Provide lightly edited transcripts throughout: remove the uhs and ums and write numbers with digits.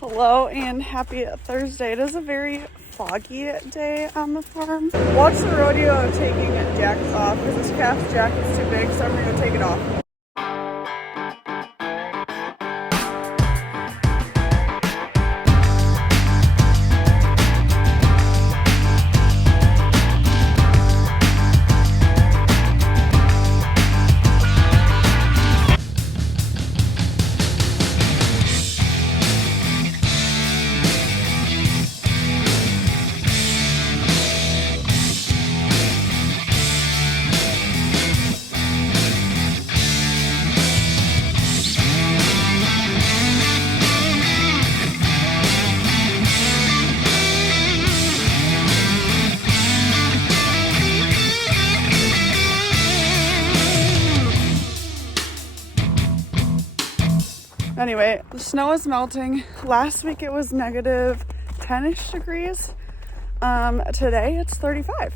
Hello and happy Thursday. It is a very foggy day on the farm. Watch the rodeo of taking Jack off because this calf's Jack is too big, so I'm gonna go take it off. Anyway, the snow is melting. Last week it was negative 10-ish degrees. Today it's 35.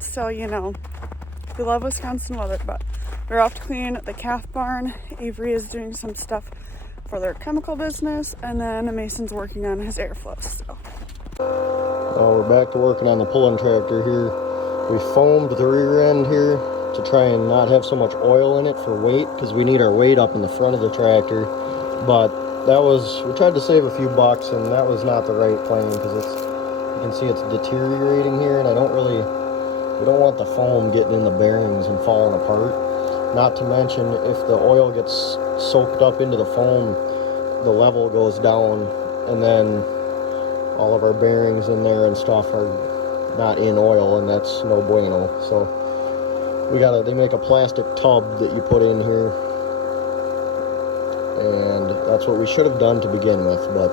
So, you know, we love Wisconsin weather, but we're off to clean the calf barn. Avery is doing some stuff for their chemical business, and then Mason's working on his airflow still. Well, we're back to working on the pulling tractor here. We foamed the rear end here to try and not have so much oil in it for weight, because we need our weight up in the front of the tractor. But we tried to save a few bucks, and that was not the right plan, because you can see it's deteriorating here, and we don't want the foam getting in the bearings and falling apart. Not to mention, if the oil gets soaked up into the foam, the level goes down, and then all of our bearings in there and stuff are not in oil, and that's no bueno. So they make a plastic tub that you put in here, and that's what we should have done to begin with, but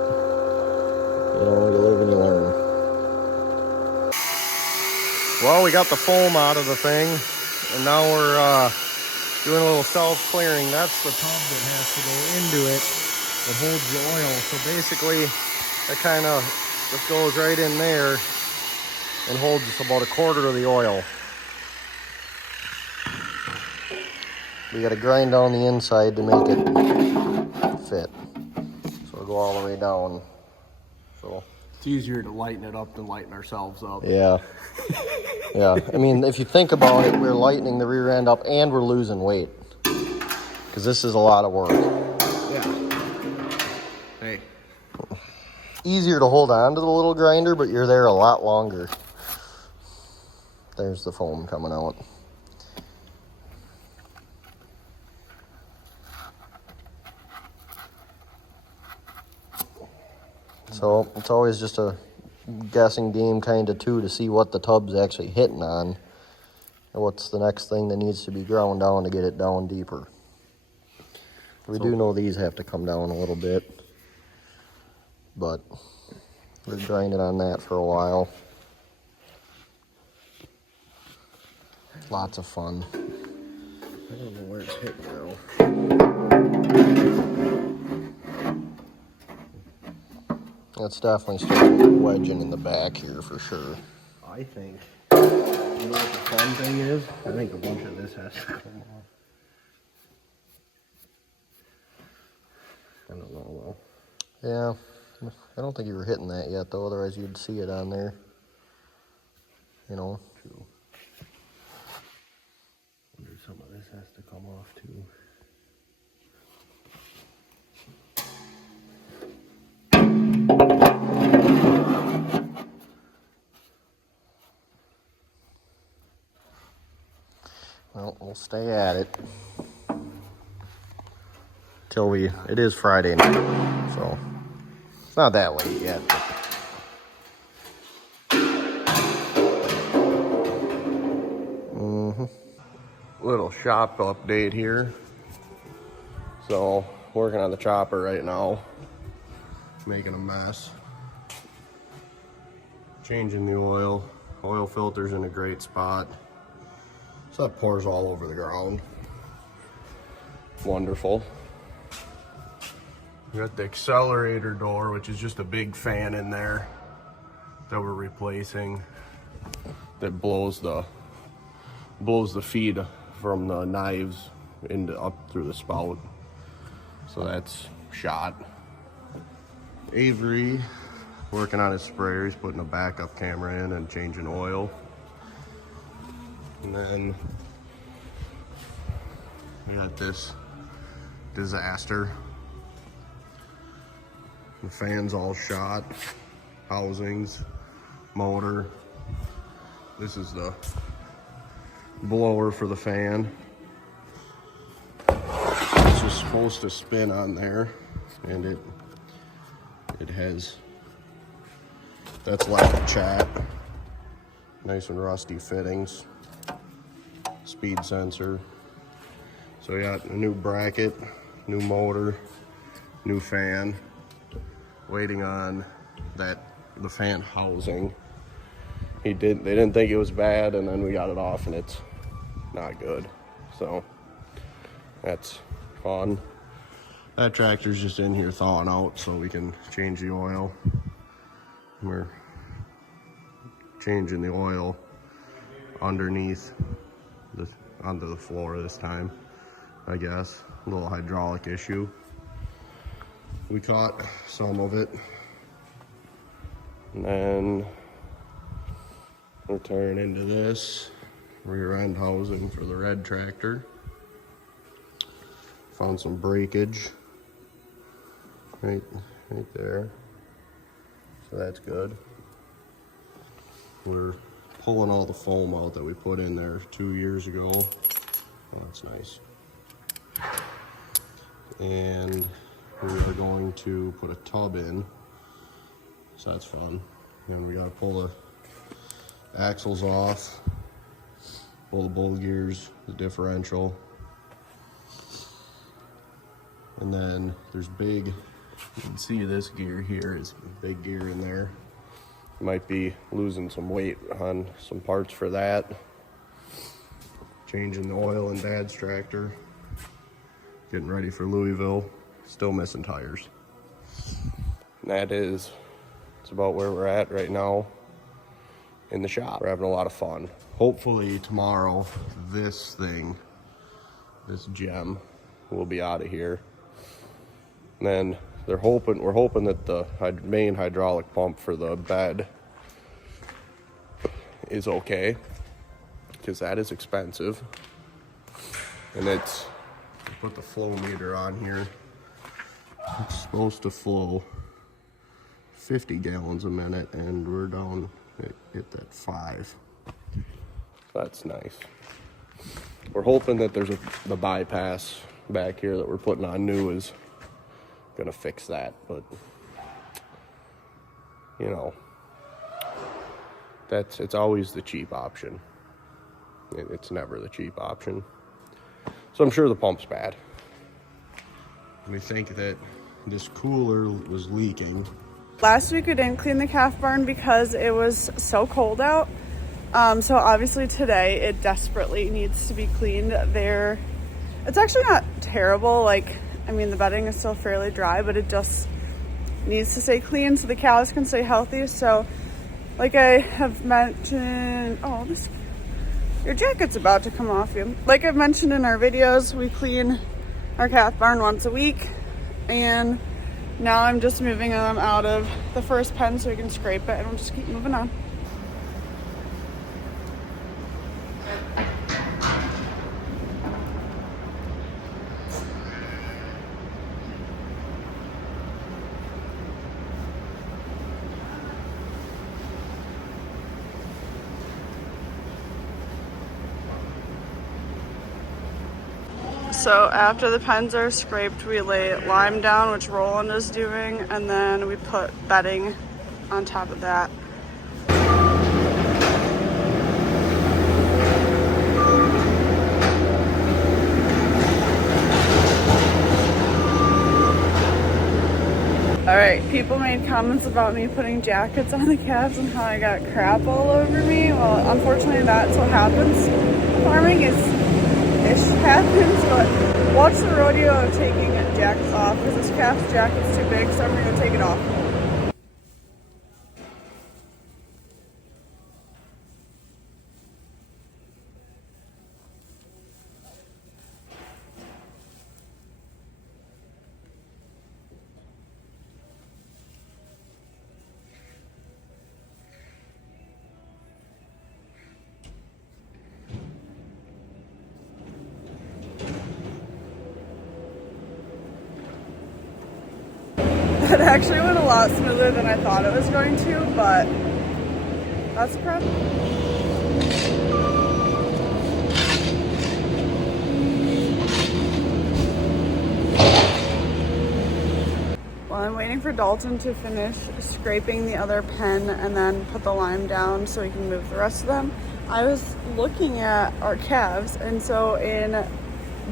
you know, you live and you learn. Well, we got the foam out of the thing, and now we're doing a little self-clearing. That's the tub that has to go into it that holds the oil. So basically, that kind of just goes right in there and holds about a quarter of the oil. We got to grind down the inside to make it fit. So it'll go all the way down. So it's easier to lighten it up than lighten ourselves up. Yeah. Yeah. I mean, if you think about it, we're lightening the rear end up and we're losing weight, because this is a lot of work. Yeah. Hey. Easier to hold on to the little grinder, but you're there a lot longer. There's the foam coming out. So it's always just a guessing game kind of too, to see what the tub's actually hitting on, and what's the next thing that needs to be ground down to get it down deeper. We do know these have to come down a little bit, but we're grinding on that for a while. Lots of fun. I don't know where it's hitting now. It's definitely starting wedging in the back here for sure. I think, you know what the fun thing is? I think a bunch of this has to come off. I don't know though. Yeah, I don't think you were hitting that yet though, otherwise you'd see it on there. You know. True. Wonder if some of this has to come off too. Well, we'll stay at it till it is Friday night, so it's not that late yet. Little shop update here. So, working on the chopper right now, making a mess. Changing the oil. Oil filter's in a great spot. So that pours all over the ground. Wonderful. We got the accelerator door, which is just a big fan in there that we're replacing, that blows the feed from the knives up through the spout. So that's shot. Avery working on his sprayer. He's putting a backup camera in and changing oil. And then we got this disaster. The fan's all shot, housings, motor. This is the blower for the fan. This was supposed to spin on there, and it has, that's left chat. Nice and rusty fittings. Speed sensor. So we got a new bracket, new motor, new fan. Waiting on the fan housing. They didn't think it was bad, and then we got it off and it's not good. So that's fun. That tractor's just in here thawing out so we can change the oil. We're changing the oil underneath onto the floor this time, I guess. A little hydraulic issue. We caught some of it. And then we're tearing into this rear end housing for the red tractor. Found some breakage right there. So that's good. We're pulling all the foam out that we put in there 2 years ago. Oh, that's nice. And we are going to put a tub in, so that's fun. And we gotta pull the axles off, pull the bull gears, the differential. And then there's big, you can see this gear here is a big gear in there. Might be losing some weight on some parts for that. Changing the oil in Dad's tractor. Getting ready for Louisville. Still missing tires. And it's about where we're at right now in the shop. We're having a lot of fun. Hopefully tomorrow, this gem will be out of here. And then we're hoping that the main hydraulic pump for the bed is okay, because that is expensive. And put the flow meter on here. It's supposed to flow 50 gallons a minute, and we're down at that 5. That's nice. We're hoping that there's the bypass back here that we're putting on new is gonna fix that, but you know, it's always the cheap option. It's never the cheap option. So I'm sure the pump's bad. We think that this cooler was leaking. Last week we didn't clean the calf barn because it was so cold out. So obviously today it desperately needs to be cleaned. It's actually not terrible. I mean, the bedding is still fairly dry, but it just needs to stay clean so the cows can stay healthy. So like I have mentioned, your jacket's about to come off you. Like I've mentioned in our videos, we clean our calf barn once a week, and now I'm just moving them out of the first pen so we can scrape it, and we'll just keep moving on. So after the pens are scraped, we lay lime down, which Roland is doing, and then we put bedding on top of that. All right, people made comments about me putting jackets on the calves and how I got crap all over me. Well, unfortunately that's what happens. Farming happens, but watch the rodeo of taking jackets off, because this calf's jacket's too big, so I'm gonna take it off. It actually went a lot smoother than I thought it was going to, but that's impressive. Well, I'm waiting for Dalton to finish scraping the other pen and then put the lime down so we can move the rest of them. I was looking at our calves, and so in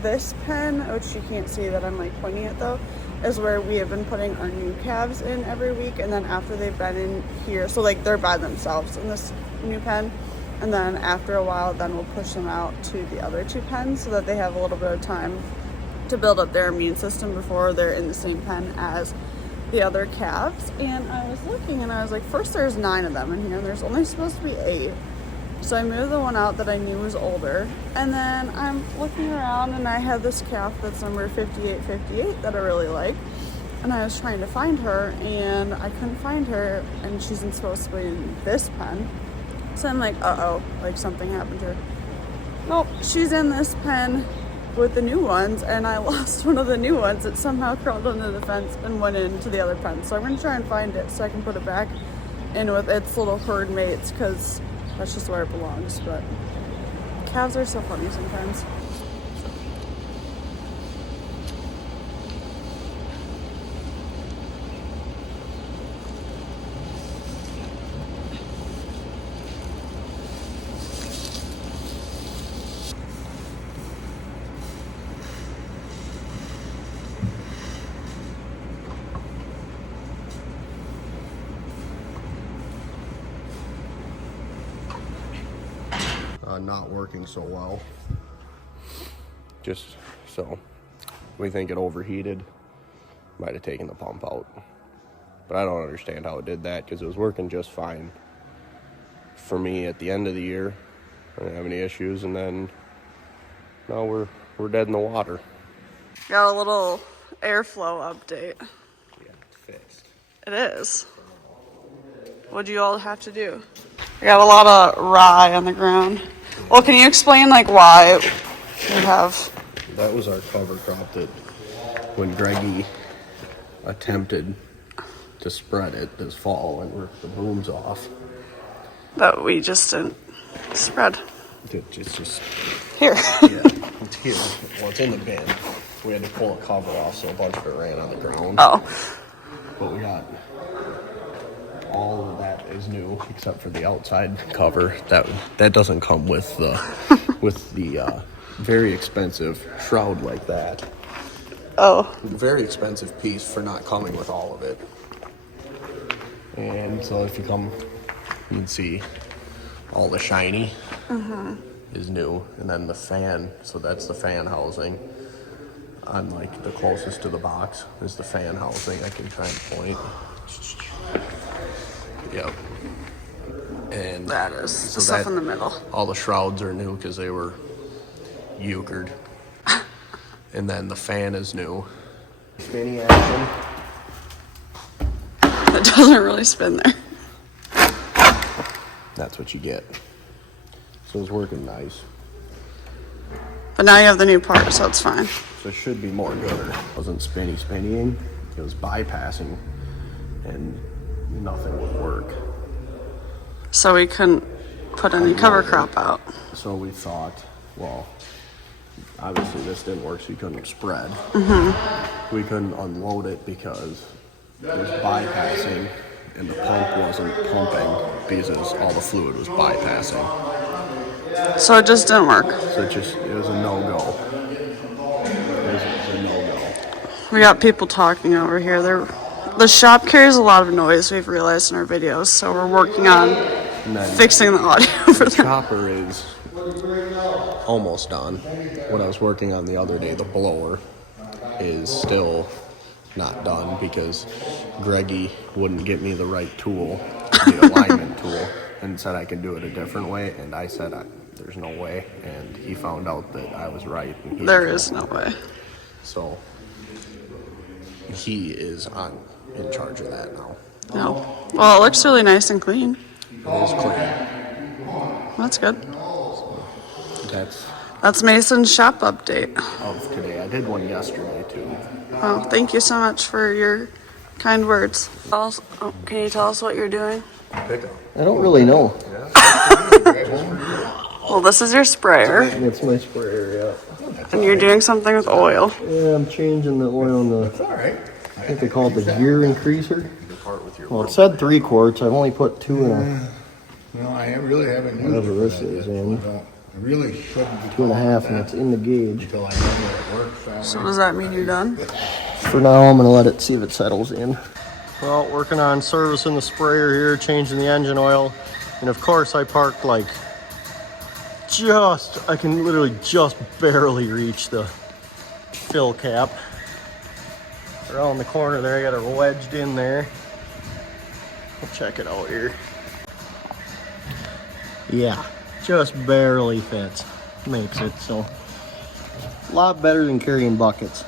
this pen, which you can't see that I'm like pointing at though, is where we have been putting our new calves in every week. And then after they've been in here, so like they're by themselves in this new pen, and then after a while then we'll push them out to the other two pens so that they have a little bit of time to build up their immune system before they're in the same pen as the other calves. And I was looking and I was like, first there's 9 of them in here and there's only supposed to be 8. So I moved the one out that I knew was older, and then I'm looking around and I have this calf that's number 5858 that I really like, and I was trying to find her and I couldn't find her, and she's supposed to be in this pen. So I'm like, uh-oh, like something happened to her. Nope, she's in this pen with the new ones, and I lost one of the new ones. It somehow crawled under the fence and went into the other pen. So I'm gonna try and find it so I can put it back in with its little herd mates, because that's just where it belongs. But calves are so funny sometimes. Not working so well. Just so we think it overheated. Might have taken the pump out, but I don't understand how it did that, because it was working just fine for me at the end of the year. I didn't have any issues, and then now we're dead in the water. Got a little airflow update. Yeah, it's fixed. It is. What do you all have to do? I got a lot of rye on the ground. Well, can you explain like why you have? That was our cover crop that when Greggy attempted to spread it this fall and ripped the booms off. That we just didn't spread. It's just Here. Yeah, it's here. Well, it's in the bin. We had to pull a cover off, so a bunch of it ran on the ground. Oh. But we got all of that is new except for the outside cover. That doesn't come with the with the very expensive shroud like that. Oh. Very expensive piece for not coming with all of it. And so if you come, you can see all the shiny is new, and then the fan. So that's the fan housing. On like the closest to the box is the fan housing. I can try and point. Yep. And That is the stuff in the middle. All the shrouds are new because they were euchred. And then the fan is new. Spinny action. It doesn't really spin there. That's what you get. So it's working nice. But now you have the new part, so it's fine. So it should be more gooder. It wasn't spinnying. It was bypassing, and nothing would work. So we couldn't put any cover crop out. So we thought, well, obviously this didn't work, so you couldn't spread. We couldn't unload it because it was bypassing, and the pump wasn't pumping because all the fluid was bypassing. So it just didn't work. So it was a no-go. It was a no-go. We got people talking over here. The shop carries a lot of noise, we've realized in our videos, so we're working on fixing the audio for The them. chopper is almost done. What I was working on the other day, the blower, is still not done because Greggy wouldn't get me the right tool, the alignment tool, and said I could do it a different way, and I said there's no way, and he found out that I was right. And There is no way. So he is in charge of that now. No. Well, it looks really nice and clean. It is clean. That's good. That's Mason's shop update. of today. I did one yesterday too. Well, thank you so much for your Kind words. Also, can you tell us what you're doing? I don't really know. Well, this is your sprayer, It's my sprayer, yeah. and you're doing something with oil. Yeah, I'm changing the oil in the, I think they call it the gear increaser. Well, it said 3 quarts. I've only put 2.5. No, I really haven't used Whatever it this for that is yet, in. so I really shouldn't be 2.5, and it's in the gauge. until I know that it works that So way. does that mean you're done? For now, I'm gonna let it see if it settles in. Well, working on servicing the sprayer here, changing the engine oil. And of course, I parked like I can literally just barely reach the fill cap. Around the corner there, I got it wedged in there. We'll check it out here. Yeah, just barely fits. Makes it so. A lot better than carrying buckets.